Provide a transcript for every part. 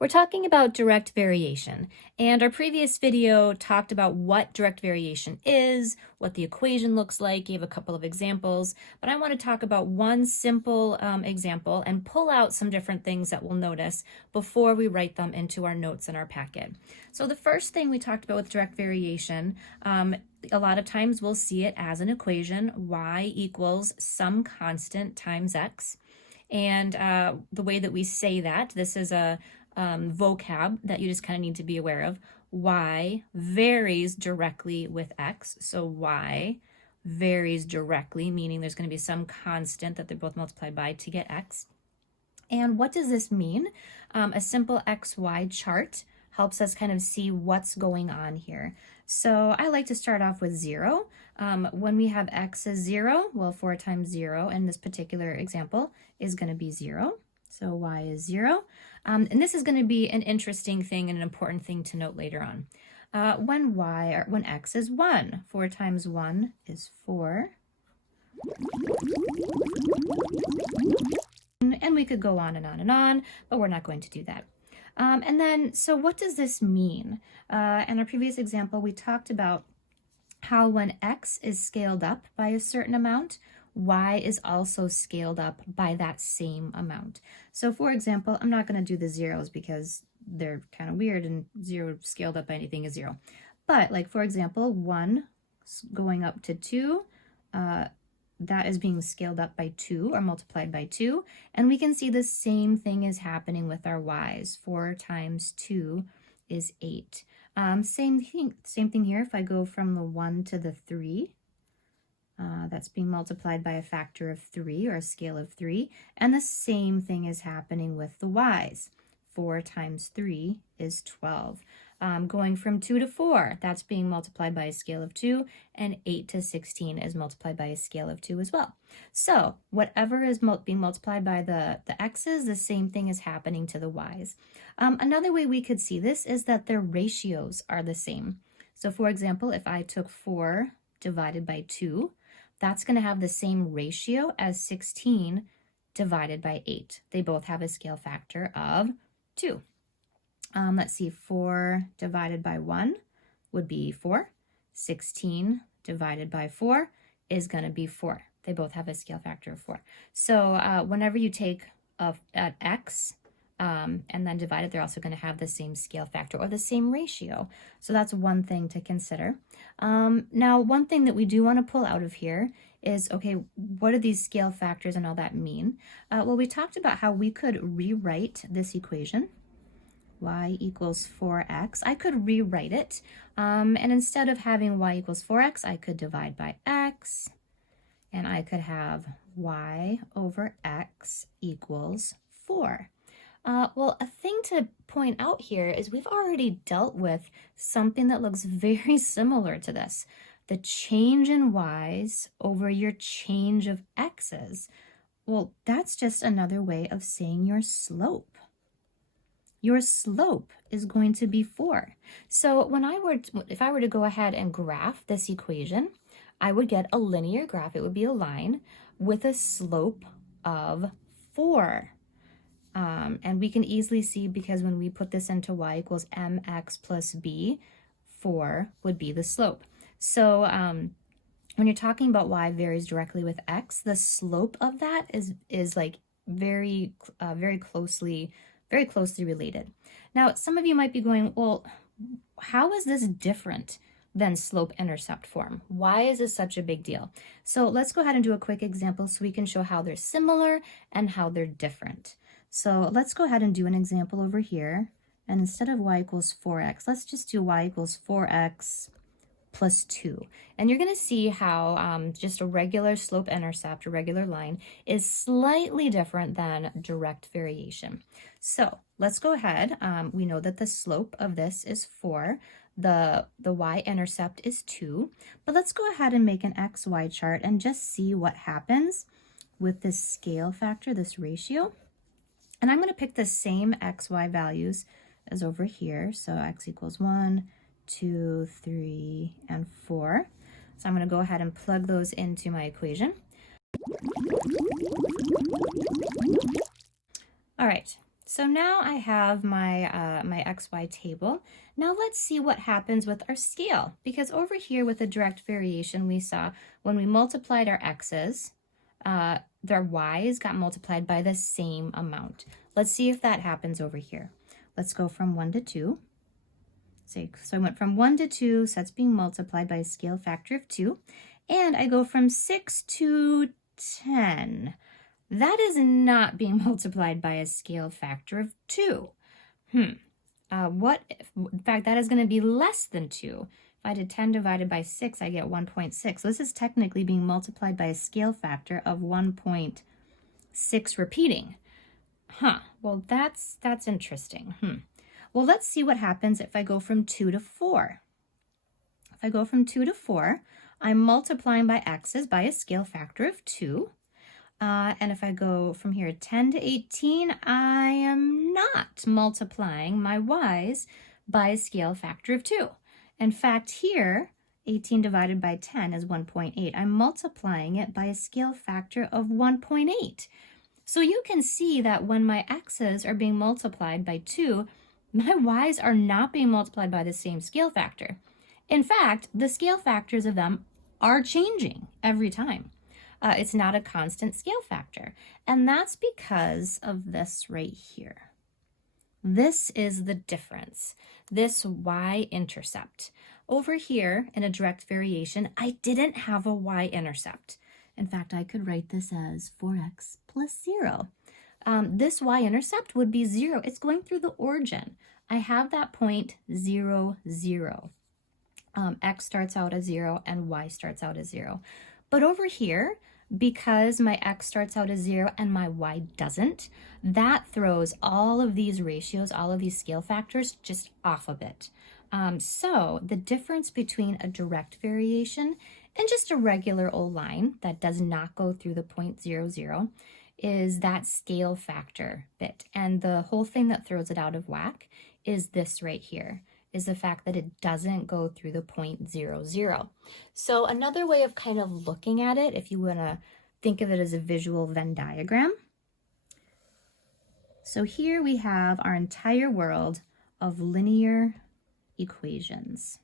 We're talking about direct variation, and our previous video talked about what direct variation is, what the equation looks like, gave a couple of examples, but I want to talk about one simple example and pull out some different things that we'll notice before we write them into our notes in our packet. So the first thing we talked about with direct variation, a lot of times we'll see it as an equation, y equals some constant times x. And the way that we say that, this is a vocab that you just kind of need to be aware of. Y varies directly with x. So y varies directly, meaning there's going to be some constant that they're both multiplied by to get x. And what does this mean? A simple xy chart helps us kind of see what's going on here. So I like to start off with 0. When we have x as 0, well, 4 times 0 in this particular example is going to be 0. So y is 0. And this is going to be an interesting thing and an important thing to note later on. When x is 1, 4 times 1 is 4. And we could go on and on and on, but we're not going to do that. And then, so what does this mean? In our previous example, we talked about how when x is scaled up by a certain amount, y is also scaled up by that same amount. So for example, I'm not going to do the zeros because they're kind of weird, and 0 scaled up by anything is 0. But like, for example, 1 going up to 2, that is being scaled up by 2 or multiplied by 2. And we can see the same thing is happening with our y's. 4 times 2 is 8. Same thing here. If I go from the 1 to the 3, that's being multiplied by a factor of 3 or a scale of 3. And the same thing is happening with the y's. 4 times 3 is 12. Going from 2 to 4, that's being multiplied by a scale of 2, and 8 to 16 is multiplied by a scale of 2 as well. So whatever is being multiplied by the x's, the same thing is happening to the y's. Another way we could see this is that their ratios are the same. So for example, if I took 4 divided by 2, that's going to have the same ratio as 16 divided by 8. They both have a scale factor of 2. Let's see, 4 divided by 1 would be 4. 16 divided by 4 is going to be 4. They both have a scale factor of 4. So whenever you take at x and then divide it, they're also going to have the same scale factor or the same ratio. So that's one thing to consider. Now, one thing that we do want to pull out of here is, okay, what do these scale factors and all that mean? Well, we talked about how we could rewrite this equation, y equals 4x. I could rewrite it, and instead of having y equals 4x, I could divide by x, and I could have y over x equals 4. Well, a thing to point out here is we've already dealt with something that looks very similar to this. The change in y's over your change of x's. Well, that's just another way of saying your slope. Your slope is going to be 4. So if I were to go ahead and graph this equation, I would get a linear graph. It would be a line with a slope of 4. And we can easily see, because when we put this into y equals mx plus b, 4 would be the slope. So when you're talking about y varies directly with x, the slope of that is like very closely related. Now, some of you might be going, well, how is this different than slope-intercept form? Why is this such a big deal? So let's go ahead and do a quick example so we can show how they're similar and how they're different. So let's go ahead and do an example over here. And instead of y equals 4x, let's just do y equals 4x plus 2. And you're going to see how just a regular slope-intercept, a regular line, is slightly different than direct variation. So let's go ahead. We know that the slope of this is 4. The y-intercept is 2. But let's go ahead and make an xy chart and just see what happens with this scale factor, this ratio. And I'm going to pick the same xy values as over here. So x equals 1, 2, 3, and 4. So I'm going to go ahead and plug those into my equation. All right, So now I have my, my XY table. Now let's see what happens with our scale, because over here with the direct variation, we saw when we multiplied our x's, their y's got multiplied by the same amount. Let's see if that happens over here. Let's go from 1 to 2. So I went from 1 to 2, so that's being multiplied by a scale factor of 2. And I go from 6 to 10. That is not being multiplied by a scale factor of 2. In fact, that is going to be less than 2. If I did 10 divided by 6, I get 1.6. So this is technically being multiplied by a scale factor of 1.6 repeating. Well, that's interesting. Well, let's see what happens if I go from 2 to 4. If I go from 2 to 4, I'm multiplying by x's by a scale factor of 2. And if I go from here 10 to 18, I am not multiplying my y's by a scale factor of 2. In fact, here, 18 divided by 10 is 1.8. I'm multiplying it by a scale factor of 1.8. So you can see that when my x's are being multiplied by 2, my y's are not being multiplied by the same scale factor. In fact, the scale factors of them are changing every time. It's not a constant scale factor. And that's because of this right here. This is the difference, this y-intercept. Over here in a direct variation, I didn't have a y-intercept. In fact, I could write this as 4x plus 0. This y-intercept would be 0. It's going through the origin. I have that point 0, 0. X starts out as 0 and y starts out as 0. But over here, because my x starts out as 0 and my y doesn't, that throws all of these ratios, all of these scale factors just off a bit. So the difference between a direct variation and just a regular old line that does not go through the point 0, 0 is that scale factor bit. And the whole thing that throws it out of whack is this right here, is the fact that it doesn't go through the point 0, 0. So another way of kind of looking at it, if you want to think of it as a visual Venn diagram. So here we have our entire world of linear equations.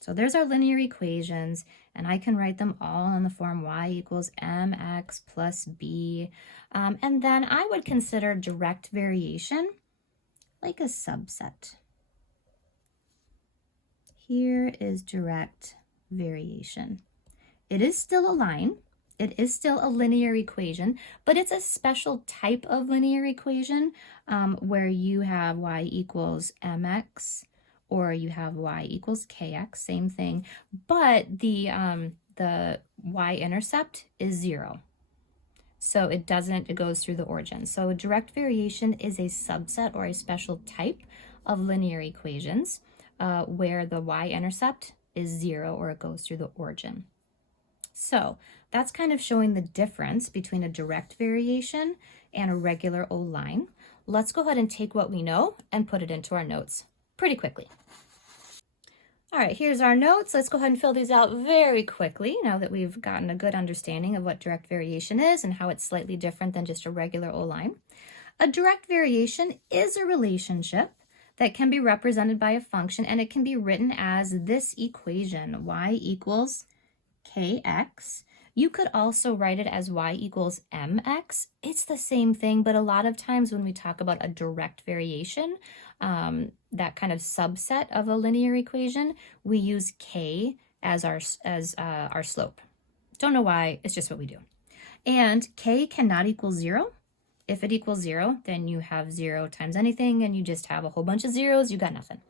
So there's our linear equations, and I can write them all in the form y equals mx plus b. And then I would consider direct variation like a subset. Here is direct variation. It is still a line. It is still a linear equation, but it's a special type of linear equation where you have y equals mx or you have y equals kx, same thing, but the y-intercept is 0. So it goes through the origin. So direct variation is a subset or a special type of linear equations where the y-intercept is 0 or it goes through the origin. So that's kind of showing the difference between a direct variation and a regular old line. Let's go ahead and take what we know and put it into our notes pretty quickly. All right, here's our notes. Let's go ahead and fill these out very quickly now that we've gotten a good understanding of what direct variation is and how it's slightly different than just a regular old line. A direct variation is a relationship that can be represented by a function, and it can be written as this equation, y equals kx. You could also write it as y equals mx. It's the same thing, but a lot of times when we talk about a direct variation, that kind of subset of a linear equation, we use k as our slope. Don't know why, it's just what we do. And k cannot equal 0. If it equals 0, then you have 0 times anything, and you just have a whole bunch of zeros, you got nothing.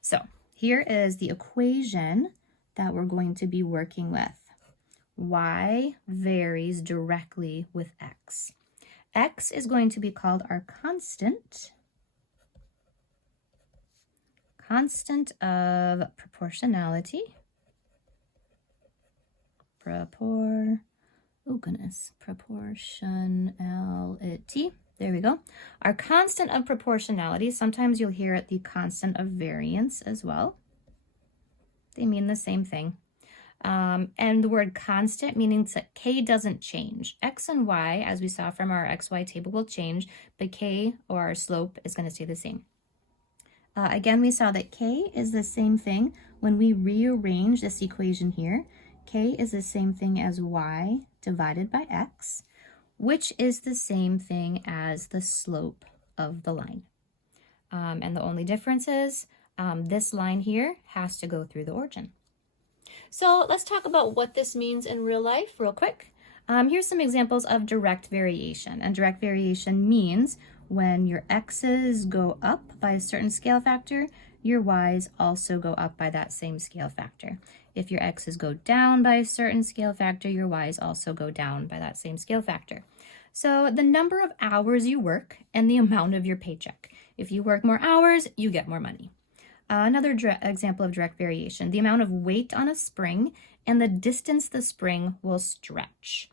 So here is the equation that we're going to be working with. Y varies directly with x. X is going to be called our constant of proportionality. Proportionality. There we go. Our constant of proportionality, sometimes you'll hear it the constant of variance as well. They mean the same thing. And the word constant, meaning that k doesn't change. X and y, as we saw from our xy table, will change, but k, or our slope, is going to stay the same. Again, we saw that k is the same thing when we rearrange this equation here. K is the same thing as y divided by x, which is the same thing as the slope of the line. And the only difference is this line here has to go through the origin. So let's talk about what this means in real life real quick. Here's some examples of direct variation. And direct variation means when your x's go up by a certain scale factor, your y's also go up by that same scale factor. If your x's go down by a certain scale factor, your y's also go down by that same scale factor. So the number of hours you work and the amount of your paycheck. If you work more hours, you get more money. Another example of direct variation, the amount of weight on a spring and the distance the spring will stretch.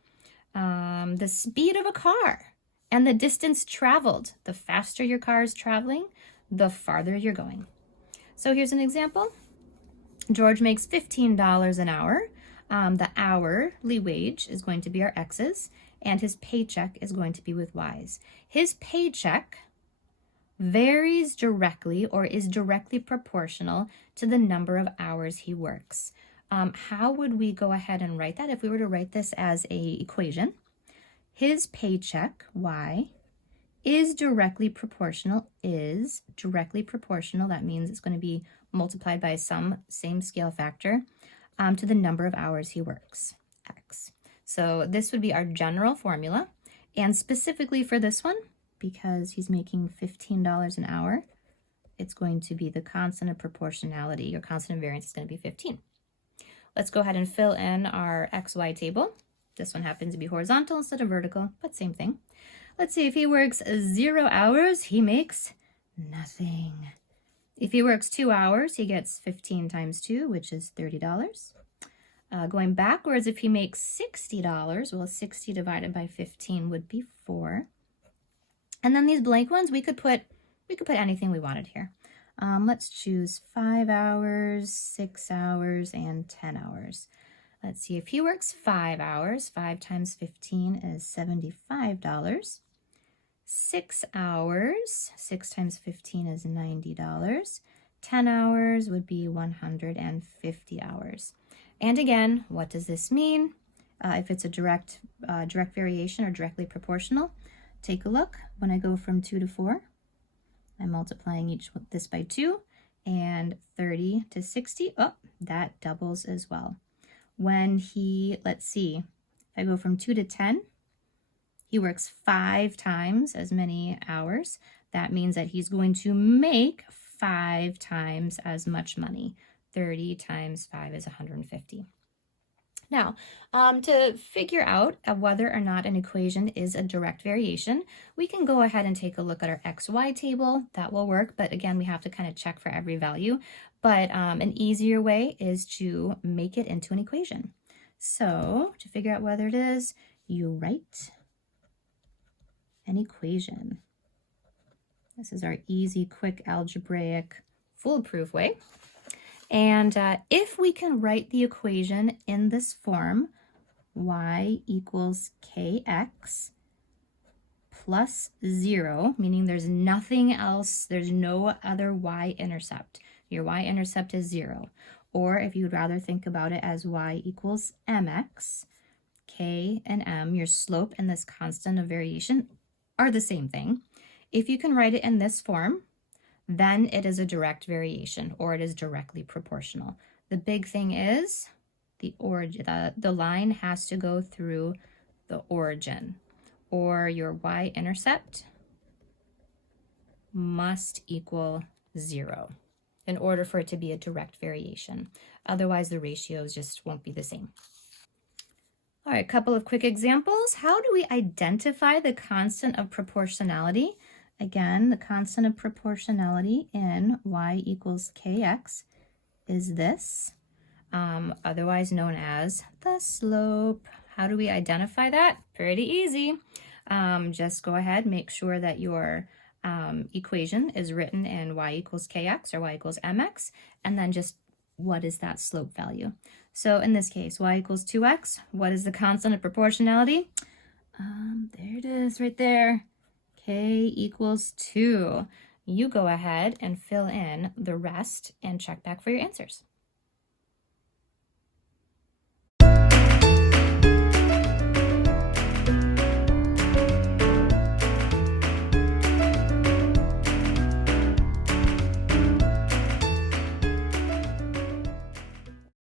The speed of a car and the distance traveled. The faster your car is traveling, the farther you're going. So here's an example. George makes $15 an hour. The hourly wage is going to be our x's, and his paycheck is going to be with y's. His paycheck varies directly or is directly proportional to the number of hours he works. How would we go ahead and write that if we were to write this as an equation? His paycheck, y, is directly proportional. That means it's going to be multiplied by some same scale factor to the number of hours he works, x. So this would be our general formula. And specifically for this one, because he's making $15 an hour, it's going to be the constant of proportionality. Your constant of variance is going to be 15. Let's go ahead and fill in our XY table. This one happens to be horizontal instead of vertical, but same thing. Let's see, if he works 0 hours, he makes nothing. If he works 2 hours, he gets 15 times 2, which is $30. Going backwards, if he makes $60, well, 60 divided by 15 would be 4. And then these blank ones, we could put anything we wanted here. Let's choose 5 hours, 6 hours, and 10 hours. Let's see, if he works 5 hours, 5 times 15 is $75. 6 hours, 6 times 15 is $90. 10 hours would be 150 hours. And again, what does this mean? If it's a direct variation or directly proportional, take a look. When I go from 2 to 4, I'm multiplying this by 2, and 30 to 60, oh, that doubles as well. When let's see, if I go from 2 to 10, he works 5 times as many hours. That means that he's going to make 5 times as much money. 30 times 5 is 150. Now, to figure out whether or not an equation is a direct variation, we can go ahead and take a look at our XY table. That will work, but again, we have to kind of check for every value. But an easier way is to make it into an equation. So to figure out whether it is, you write an equation. This is our easy, quick, algebraic, foolproof way. And if we can write the equation in this form, y equals kx plus 0, meaning there's nothing else, there's no other y-intercept. Your y-intercept is 0. Or if you'd rather think about it as y equals mx, k and m, your slope and this constant of variation are the same thing. If you can write it in this form, then it is a direct variation, or it is directly proportional. The big thing is the line has to go through the origin, or your y-intercept must equal 0 in order for it to be a direct variation. Otherwise, the ratios just won't be the same. All right, a couple of quick examples. How do we identify the constant of proportionality? Again, the constant of proportionality in y equals kx is this, otherwise known as the slope. How do we identify that? Pretty easy. Just go ahead, make sure that your equation is written in y equals kx or y equals mx, and then just what is that slope value? So in this case, y equals 2x. What is the constant of proportionality? There it is right there. K equals 2. You go ahead and fill in the rest and check back for your answers.